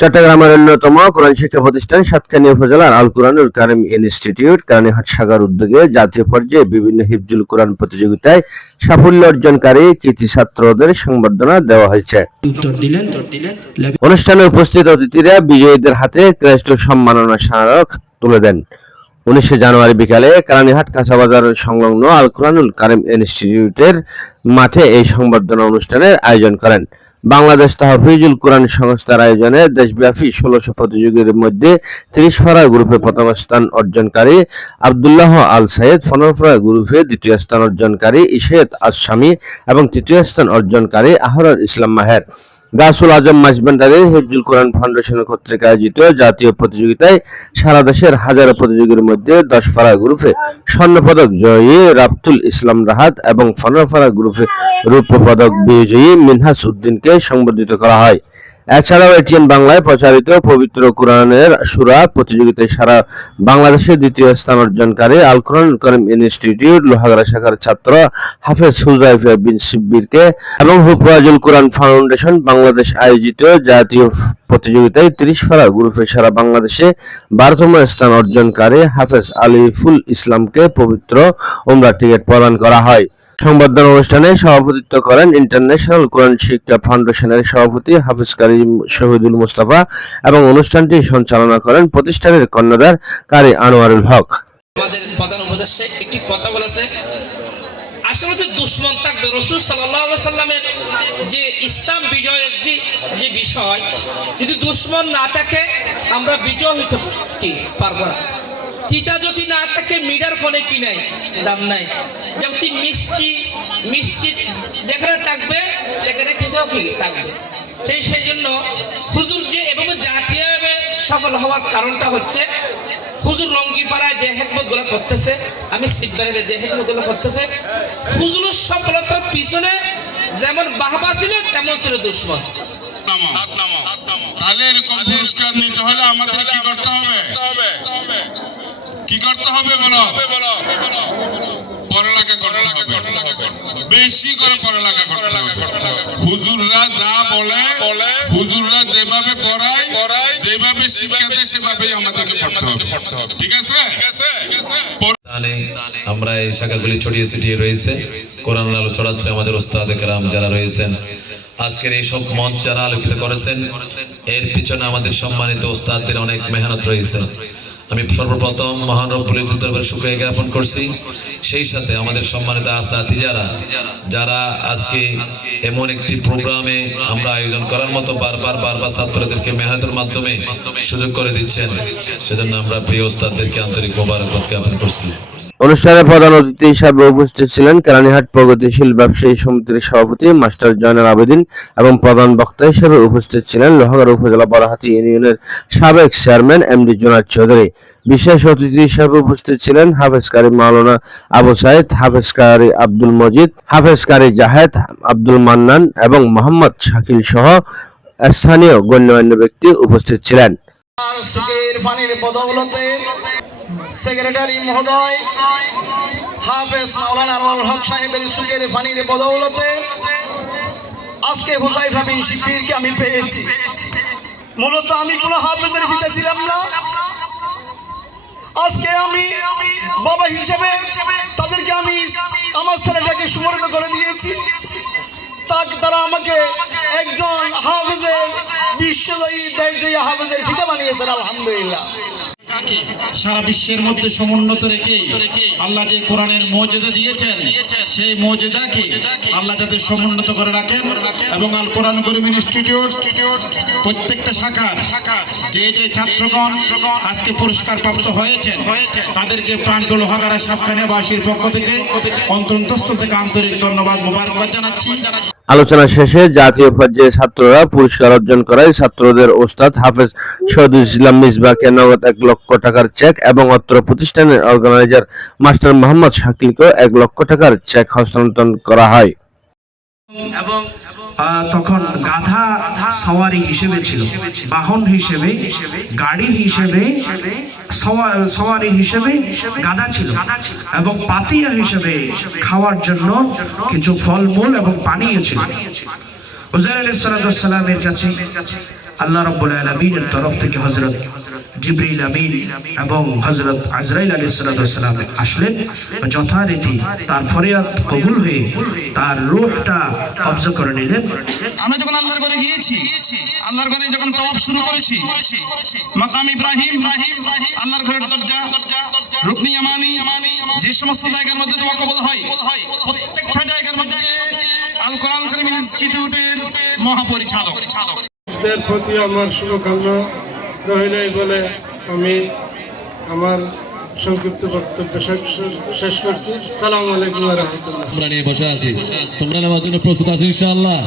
চট্টগ্রামের অন্যতম কোরআন শিক্ষা প্রতিষ্ঠান সাতকানিয়া উপজেলার আল কোরআনুল কারিম ইনস্টিটিউট কারণীহাট শাখার উদ্যোগে জাতীয় পর্যায়ে বিভিন্ন হিফজুল কোরআন প্রতিযোগিতায় সাফল্য অর্জনকারী কৃতি ছাত্রদের সংবর্ধনা দেওয়া হয়েছে। অনুষ্ঠানে উপস্থিত অতিথিরা বিজয়ীদের হাতে ক্রেস্ট ও সম্মাননা স্মারক তুলে দেন। উনিশে জানুয়ারি বিকালে কারানীহাট কাঁচাবাজার সংলগ্ন আল কোরআনুল কারিম ইনস্টিটিউটের মাঠে এই সংবর্ধনা অনুষ্ঠানের আয়োজন করেন। বাংলাদেশ তাহফিজুল কোরআন সংস্থার আয়োজনে দেশব্যাপী ষোলোশো প্রতিযোগীর মধ্যে ত্রিশ ফারা গ্রুপে প্রথম স্থান অর্জনকারী আবদুল্লাহ আল সাইদ ফনফরা গ্রুপে দ্বিতীয় স্থান অর্জনকারী ইশায়েত আসামি এবং তৃতীয় স্থান অর্জনকারী আহরার ইসলাম মাহের। গাছুল আজম মাসবান্ডারি হেফজুল কোরআন ফাউন্ডেশন কর্তৃক আয়োজিত জাতীয় প্রতিযোগিতায় সারা দেশের হাজারো প্রতিযোগীর মধ্যে দশ ফারা গ্রুপে স্বর্ণপদক জয়ী রাফতুল ইসলাম রাহাত এবং ফনফারা গ্রুপে রৌপ্য পদক বিজয়ী মিনহাস উদ্দিনকে সংবর্ধিত করা হয়। এছাড়াও এটিএন বাংলায় প্রচারিত পবিত্র কোরআনের সুরা প্রতিযোগিতায় সারা বাংলাদেশে দ্বিতীয় স্থান অর্জনকারী আল কোরআন করিম ইনস্টিটিউট, লোহাগড়া শাখার ছাত্র হাফেজ হুজাইফা বিন সিব্বিরকে এবং হুফরাজুল কোরআন ফাউন্ডেশন বাংলাদেশ আয়োজিত জাতীয় প্রতিযোগিতায় তিরিশ ফারা গ্রুপে সারা বাংলাদেশে বারোতম স্থান অর্জনকারী হাফেজ আলিফুল ইসলামকে পবিত্র ওমরা টিকিট প্রদান করা হয়। সংবর্ধনা অনুষ্ঠানে সভাপতিত্ব করেন ইন্টারন্যাশনাল কোরআন শিক্ষা ফাউন্ডেশনের সভাপতি হাফিজ কারি শহীদুল মুস্তাফা এবং অনুষ্ঠানটি সঞ্চালনা করেন প্রতিষ্ঠানের কর্ণধার কারি আনোয়ারুল হক। আমাদের প্রধান একটি কথা বলেছে। আসলে তো দুশ্মন থাকবে, রসুল সাল্লামের যে ইসলাম যে বিষয়, যদি দুশ্মন না থাকে, আমরা বিজয় হইতে পারব না। তিতা যদি না থাকে মিডার ফোনে কি নাই? দাম নাই। যেমন মিষ্টি মিষ্টি যেখানে থাকবে সেখানে তিতাও কি থাকবে? সেই সেই জন্য হুজুর যে এবং জাতীয়ভাবে সফল হওয়ার কারণটা হচ্ছে হুজুর রঙ্গিপাড়ায় যে হেকমতগুলো করতেছে আমি সিদ্ধবাড়িতে যে হেকমতগুলো করতেছে হুজুরের সফলতার পিছনে যেমন বাহবা ছিল তেমন ছিল দুশ্মন। নামা। তাহলে এরকম পুরস্কার নিতে হলে আমাদের কি করতে হবে। কি করতে হবে বলো? আমরা এই শাখাগুলি ছড়িয়ে ছিটিয়ে রয়েছে। কোরআন আলো ছড়াচ্ছে আমাদের ওস্তাদ একরাম যারা রয়েছেন। আজকের এই সব মঞ্চ যারা আলোকিত করেছেন, এর পিছনে আমাদের সম্মানিত ওস্তাদদের অনেক মেহনত রয়েছে। আমি সর্বপ্রথম মহান রব্বুল ইজ্জতের জ্ঞাপন করছি। সেই সাথে আমাদের সম্মানিত আসাতি যারা যারা আজকে এমন একটি প্রোগ্রামে আমরা আয়োজন করার মতো বারবার বারবার ছাত্রদেরকে মেহনতের মাধ্যমে সুযোগ করে দিচ্ছেন, সেজন্য আমরা প্রিয় ওস্তাদদেরকে আন্তরিক মোবারকবাদ জ্ঞাপন করছি। অনুষ্ঠানে প্রধান অতিথি হিসাবে উপস্থিত ছিলেন কেরানীহাট প্রগতিশীল ব্যবসায়ী সমিতির সভাপতি মাস্টার জয়নাল আবেদিন এবং প্রধান বক্তা হিসেবে উপস্থিত ছিলেন লোহাগাড়া উপজেলা বড়হাতি ইউনিয়নের সাবেক চেয়ারম্যান এমডি জোনার চৌধুরী। বিশেষ অতিথি হিসেবে উপস্থিত ছিলেন হাফেজ কারি মাওলানা আবু সাইদ হাফেজ কারি আব্দুল মজিদ হাফেজ কারি জাহেদ, আব্দুল মান্নান এবং মোহাম্মদ শাকিল সহ স্থানীয় গণ্যমান্য ব্যক্তি উপস্থিত ছিলেন। সেক্রেটারি মহোদয়, হাফেজ মাওলানা আনোয়ার হক সাহেবের সুখের পানির বদৌলতে আজকে হুসাইফা বিন শিবিরকে আমি পেয়েছি। মূলত আমি কোনো হাফেজের ভিতরে ছিলাম না আজকে আমি বাবা হিসেবে তাদেরকে আমি আমার ছেলেটাকে সুবর্ণ করে দিয়েছি। তারা আমাকে একজন হাফেজের বিশ্বজয়ী, দেশজয়ী হাফেজের ফিতা বানিয়েছেন, আলহামদুলিল্লাহ। সারা বিশ্বের মধ্যে সমুন্নত রেখে আল্লাহ যে কোরআনের মর্যাদা দিয়েছেন সেই মর্যাদাকে আল্লাহ যাতে সমুন্নত করে রাখেন এবং আল কোরআন করিম ইনস্টিটিউট প্রত্যেকটা শাখার যে যে ছাত্রগণ আজকে পুরস্কার প্রাপ্ত হয়েছেন তাদেরকে প্রাণটল হাগারা সাতখানেবাসীর পক্ষ থেকে অন্তন্তস্থ থেকে আন্তরিক ধন্যবাদ মোবারকবাদ জানাচ্ছি। আলোচনা শেষে জাতীয় পর্যায়ে ছাত্ররা পুরস্কার অর্জন করায় ছাত্রদের ওস্তাদ হাফেজ শহীদুল ইসলাম মিসবাকে নগদ এক লক্ষ টাকার চেক এবং অত্র প্রতিষ্ঠানের অর্গানাইজার মাস্টার মোহাম্মদ শাকিলকে এক লক্ষ টাকার চেক হস্তান্তর করা হয়। এবং তখন গাধা সওয়ারি হিসেবে ছিল। বাহন হিসেবে, গাড়ি হিসেবে সওয়ারি হিসেবে গাধা ছিল। এবং পাতিয়া হিসেবে খাওয়ার জন্য কিছু ফলমূল এবং পানীয় ছিল। হুজাইর আলাইহিস সালামের কাছে আল্লাহ রব্বুল আলমিনের তরফ থেকে হজরত জিবরিল আমিন এবং হজরত আজরাইল আলী সালাম আসলেন যথারীতি তার ফরিয়াদ কবুল হয়ে তার রূহটা কবজা করে নিলেন। আমরা যখন আল্লাহর ঘরে গিয়েছি আল্লাহর ঘরে যখন তওয়াফ শুরু করেছি মাকাম ইব্রাহিম আল্লাহর ঘরের দরজা রুকনি ইয়ামানি যে সমস্ত জায়গার মধ্যে দোয়া কবুল হয় প্রত্যেকটা জায়গার মধ্যে আল কোরআন কারীম ইনস্টিটিউটের মহাপরিচালক। প্রতি আমার শুভকামনা। রইল এই বলে আমি আমার সংক্ষিপ্ত বক্তব্য শেষ- শেষ করছি। সালাম আলাইকুম রহমতুল্লাহ। আমরা নিয়ে বসে আছি। তোমরা নেওয়ার জন্য প্রস্তুত আছো ইনশাআল্লাহ।